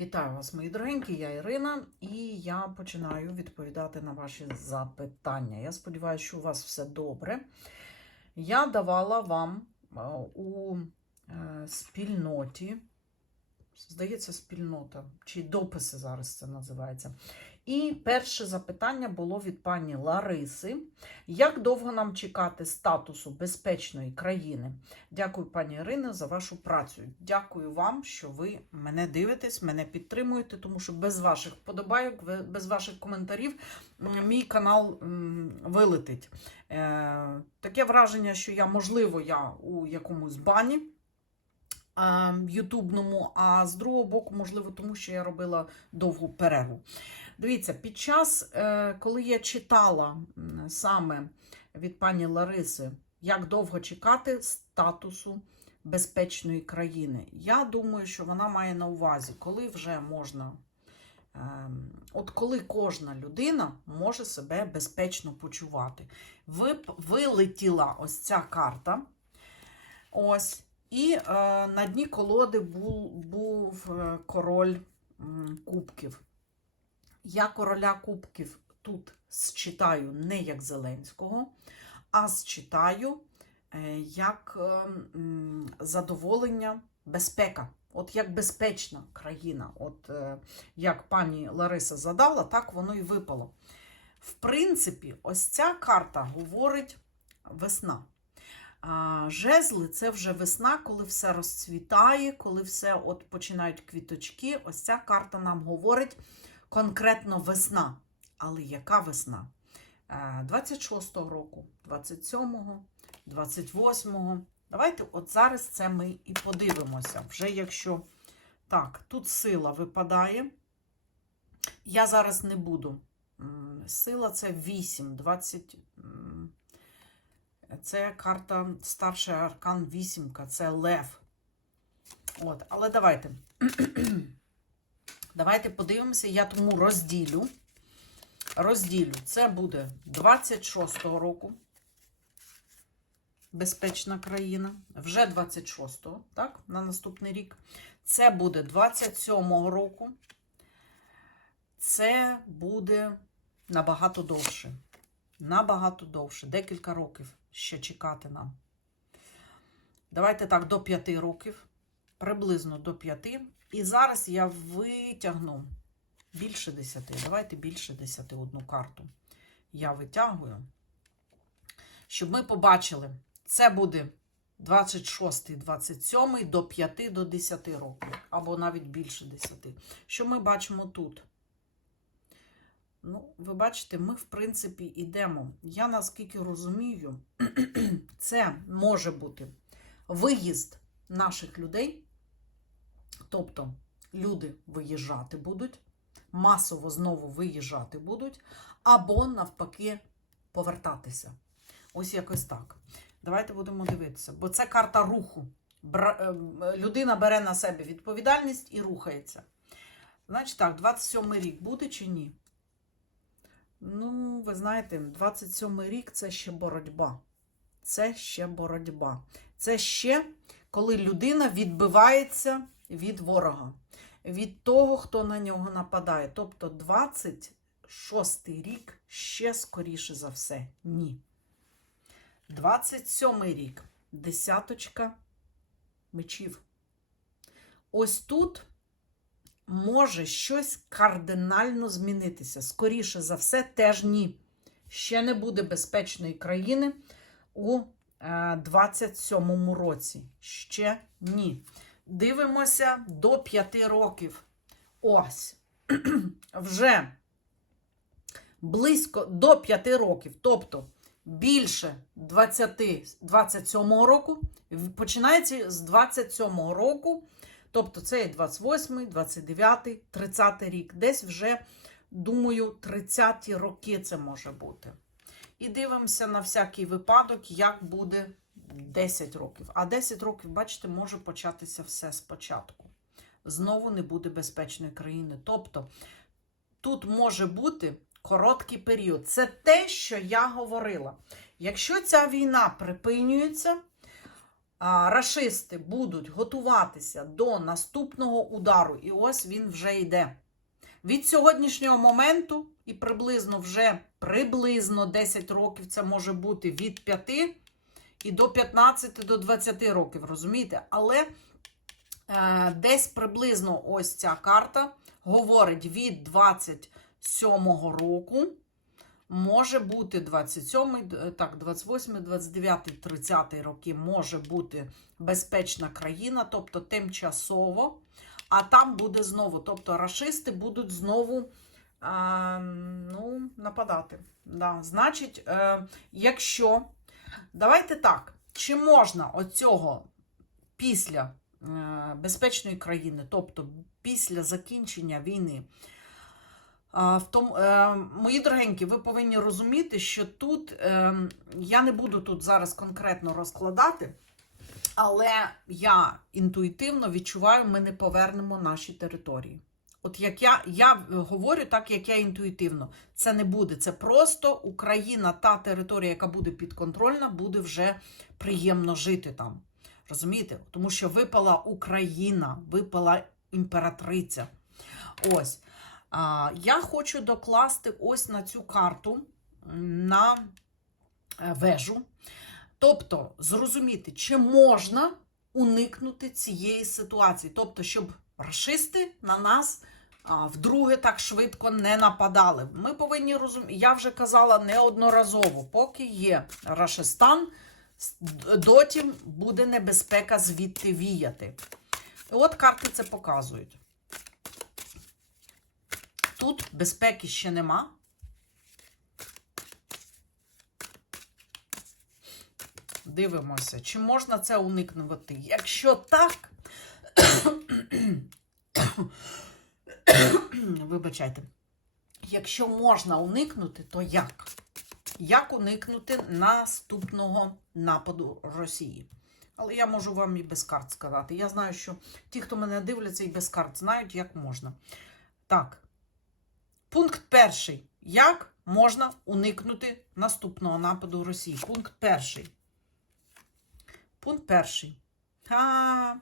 Вітаю вас, мої дорогенькі, я Ірина, і я починаю відповідати на ваші запитання. Я сподіваюся, що у вас все добре. Я давала вам е, у е, спільноті, здається, спільнота, чи дописи зараз це називається. І перше запитання було від пані Лариси. Як довго нам чекати статусу безпечної країни? Дякую, пані Ірино, за вашу працю. Дякую вам, що ви мене дивитесь, мене підтримуєте, тому що без ваших вподобайок, без ваших коментарів мій канал вилетить. Е, Таке враження, що я, можливо, я у якомусь бані. е, Ютубному, а з другого боку, можливо, тому що я робила довгу перерву. Дивіться, під час, е, коли я читала саме від пані Лариси як довго чекати статусу безпечної країни. Я думаю, що вона має на увазі, коли вже можна. ем, От коли кожна людина може себе безпечно почувати. Вип- Вилетіла ось ця карта. Ось. І е, на дні колоди був, був е, король кубків. Я короля кубків тут считаю не як Зеленського, а считаю е, як е, задоволення, безпека. От як безпечна країна. От е, як пані Лариса задала, так воно і випало. В принципі, ось ця карта говорить весна. Жезли це вже весна, коли все розцвітає, коли все от починають квіточки. Ось ця карта нам говорить конкретно весна. Але яка весна? Е, 26-го року, 27-го, 28-го. Давайте от зараз це ми і подивимося. Вже якщо так, тут сила випадає. Я зараз не буду. Сила це 8, 20. Це карта старший аркан вісімка, це лев. От, але давайте. Давайте подивимося, я тому розділю. Розділю. Це буде 26-го року. Безпечна країна. Вже 26-го, так, на наступний рік. Це буде 27-го року. Це буде набагато довше. Набагато довше. Декілька років ще чекати нам. Давайте так, до 5 років. Приблизно до 5. І зараз я витягну більше 10. Давайте більше 10 одну карту. Я витягую. Щоб ми побачили, це буде 26, 27 до 5 до 10 років. Або навіть більше 10. Що ми бачимо тут? Ну, ви бачите, ми, в принципі, йдемо. Я наскільки розумію, це може бути виїзд наших людей. Тобто люди виїжджати будуть, масово знову виїжджати будуть, або навпаки повертатися. Ось якось так. Давайте будемо дивитися, бо це карта руху. Е, Людина бере на себе відповідальність і рухається. Значить так, 27 й рік буде чи ні? Ну, ви знаєте, 27 рік це ще боротьба. Це ще боротьба. Це ще коли людина відбивається від ворога, від того, хто на нього нападає. Тобто 26 рік ще скоріше за все ні. 27 рік десяточка мечів. Ось тут може щось кардинально змінитися. Скоріше за все, теж ні. Ще не буде безпечної країни у е, 27-му році. Ще ні. Дивимося до 5 років. Ось. Вже близько до 5 років, тобто більше 20, 27 року, починається з 27 року, тобто це і 28, 29, 30 рік. Десь вже, думаю, 30 роки це може бути. І дивимося на всякий випадок, як буде 10 років. А 10 років, бачите, може початися все спочатку. Знову не буде безпечної країни. Тобто тут може бути короткий період. Це те, що я говорила. Якщо ця війна припинюється, рашисти будуть готуватися до наступного удару, і ось він вже йде. Від сьогоднішнього моменту, і приблизно вже приблизно 10 років, це може бути від 5 і до 15 до 20 років, розумієте? Але е, десь приблизно ось ця карта говорить від 27-го року. Може бути 27, так, 28, 29, 30 роки може бути безпечна країна, тобто тимчасово, а там буде знову. Тобто рашисти будуть знову а, ну, нападати. Да. Значить, е, якщо давайте так, чи можна оцього після е, безпечної країни, тобто після закінчення війни, в тому, е, мої дорогенькі, ви повинні розуміти, що тут е, я не буду тут зараз конкретно розкладати, але я інтуїтивно відчуваю, ми не повернемо наші території. От як я, я говорю так, як я інтуїтивно. Це не буде. Це просто Україна, та територія, яка буде підконтрольна, буде вже приємно жити там. Розумієте? Тому що випала Україна, випала імператриця. Ось. А, я хочу докласти ось на цю карту на е, вежу. Тобто, зрозуміти, чи можна уникнути цієї ситуації. Тобто, щоб рашисти на нас вдруге так швидко не нападали. Ми повинні розуміти, я вже казала неодноразово, поки є Рашистан, с- д- дотім буде небезпека звідти віяти. От карти це показують. Тут безпеки ще нема. Дивимося, чи можна це уникнути. Якщо так, вибачайте, якщо можна уникнути, то як? Як уникнути наступного нападу Росії? Але я можу вам і без карт сказати. Я знаю, що ті, хто мене дивляться, і без карт знають, як можна. Так. Пункт перший. Як можна уникнути наступного нападу Росії? Пункт перший. Пункт перший. А,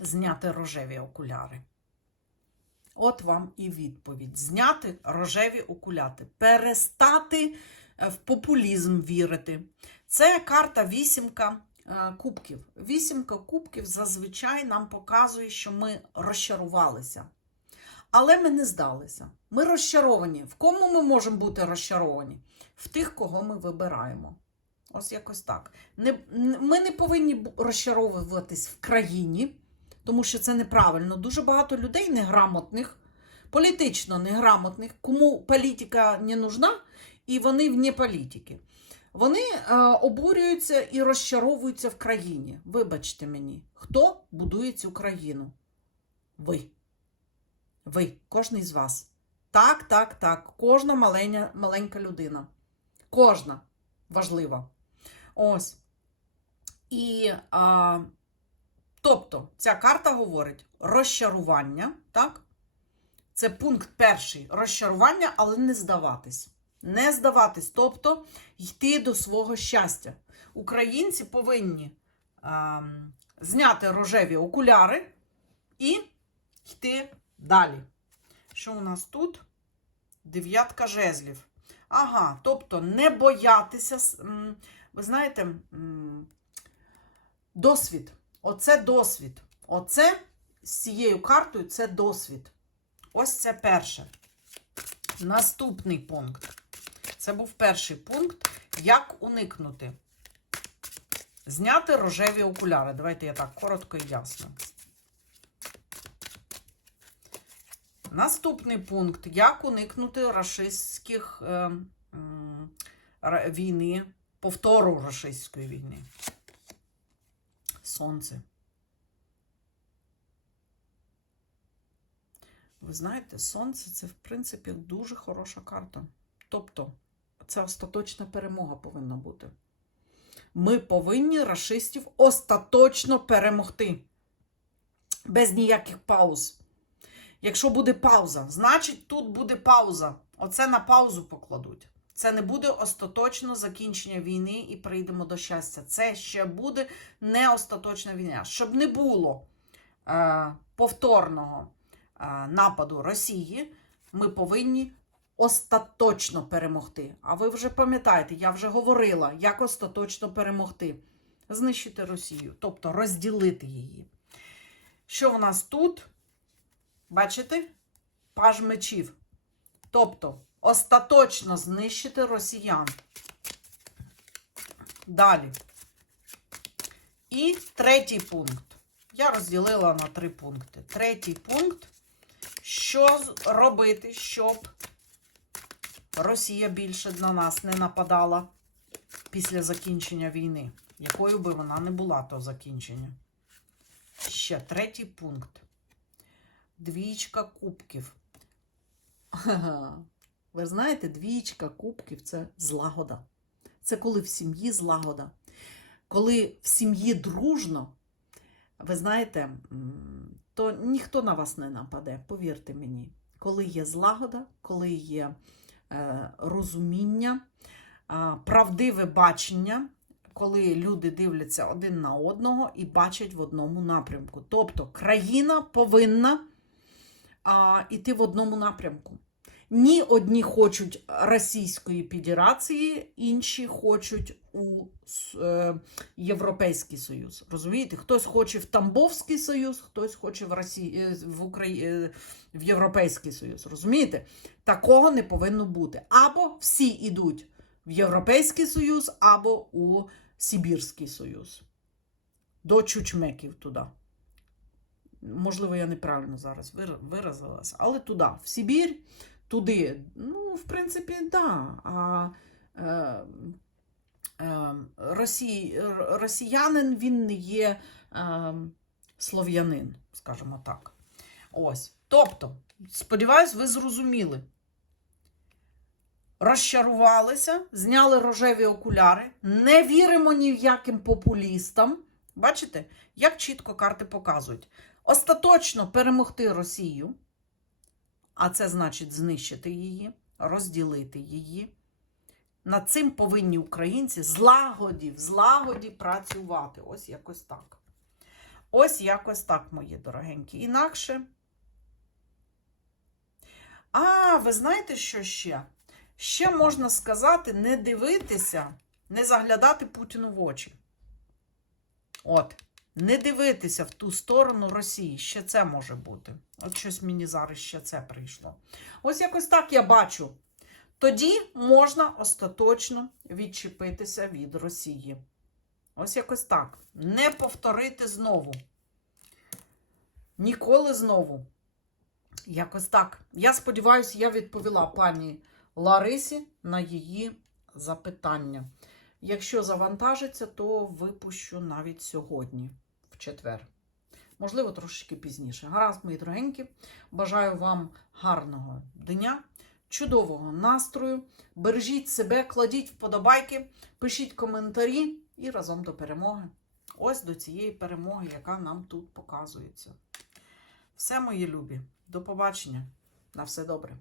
зняти рожеві окуляри. От вам і відповідь. Зняти рожеві окуляри. Перестати е, в популізм вірити. Це карта вісімка е, кубків. Вісімка кубків зазвичай нам показує, що ми розчарувалися. Але ми не здалися. Ми розчаровані. В кому ми можемо бути розчаровані? В тих, кого ми вибираємо. Ось якось так. Ми не повинні розчаровуватись в країні, тому що це неправильно. Дуже багато людей неграмотних, політично неграмотних, кому політика не нужна, і вони вне політики. Вони е, обурюються і розчаровуються в країні. Вибачте мені, хто будує цю країну? Ви. Ви, кожен з вас. Так, так, так. Кожна маленька, маленька людина. Кожна важлива. Ось. І, а, тобто, ця карта говорить розчарування, так? Це пункт перший розчарування, але не здаватись. Не здаватись, тобто йти до свого щастя. Українці повинні а, зняти рожеві окуляри і йти далі. Що у нас тут? Дев'ятка жезлів. Ага, тобто не боятися. Ви знаєте, досвід. Оце досвід. Оце з цією картою це досвід. Ось це перше. Наступний пункт. Це був перший пункт. Як уникнути? Зняти рожеві окуляри. Давайте я так коротко і ясно. Наступний пункт: як уникнути рашистських е, війни, повтору рашистської війни. Сонце. Ви знаєте, сонце це, в принципі, дуже хороша карта. Тобто, це остаточна перемога повинна бути. Ми повинні рашистів остаточно перемогти. Без ніяких пауз. Якщо буде пауза, значить тут буде пауза. Оце на паузу покладуть. Це не буде остаточно закінчення війни і прийдемо до щастя. Це ще буде не остаточна війна. Щоб не було е, повторного е, нападу Росії, ми повинні остаточно перемогти. А ви вже пам'ятаєте, я вже говорила, як остаточно перемогти. Знищити Росію, тобто розділити її. Що у нас тут? Бачите? Паж мечів. Тобто остаточно знищити росіян. Далі. І третій пункт. Я розділила на три пункти. Третій пункт. Що робити, щоб Росія більше на нас не нападала після закінчення війни? Якою би вона не була, то закінчення. Ще третій пункт. Двічка кубків. Ви знаєте, двічка кубків це злагода. Це коли в сім'ї злагода. Коли в сім'ї дружно, ви знаєте, то ніхто на вас не нападе, повірте мені. Коли є злагода, коли є е, розуміння, правдиве бачення, коли люди дивляться один на одного і бачать в одному напрямку. Тобто країна повинна а, йти в одному напрямку. Ні одні хочуть Російської Федерації, інші хочуть у е, Європейський Союз. Розумієте? Хтось хоче в Тамбовський Союз, хтось хоче в Росії, е, в, Украї... е, в Європейський Союз. Розумієте? Такого не повинно бути. Або всі йдуть в Європейський Союз, або у Сибірський Союз. До чучмеків туди. Можливо, я неправильно зараз вир- виразилась, але туди, в Сибір, туди. Ну, в принципі. Да. А е, е, Росій, росіянин він не є е, слов'янин, скажімо так. Ось. Тобто, сподіваюсь, ви зрозуміли. Розчарувалися, зняли рожеві окуляри, не віримо ні в яким популістам. Бачите, як чітко карти показують. Остаточно перемогти Росію, а це значить знищити її, розділити її. Над цим повинні українці злагоді, в злагоді працювати. Ось якось так. Ось якось так, мої дорогенькі. Інакше. А, ви знаєте, що ще? Ще можна сказати, не дивитися, не заглядати Путіну в очі. От, не дивитися в ту сторону Росії. Ще це може бути. От щось мені зараз ще це прийшло. Ось якось так я бачу. Тоді можна остаточно відчепитися від Росії. Ось якось так. Не повторити знову. Ніколи знову. Якось так. Я сподіваюся, я відповіла пані Ларисі на її запитання. Якщо завантажиться, то випущу навіть сьогодні, в четвер. Можливо, трошечки пізніше. Гаразд, мої дорогенькі. Бажаю вам гарного дня, чудового настрою. Бережіть себе, кладіть вподобайки, пишіть коментарі і разом до перемоги. Ось до цієї перемоги, яка нам тут показується. Все, мої любі. До побачення. На все добре.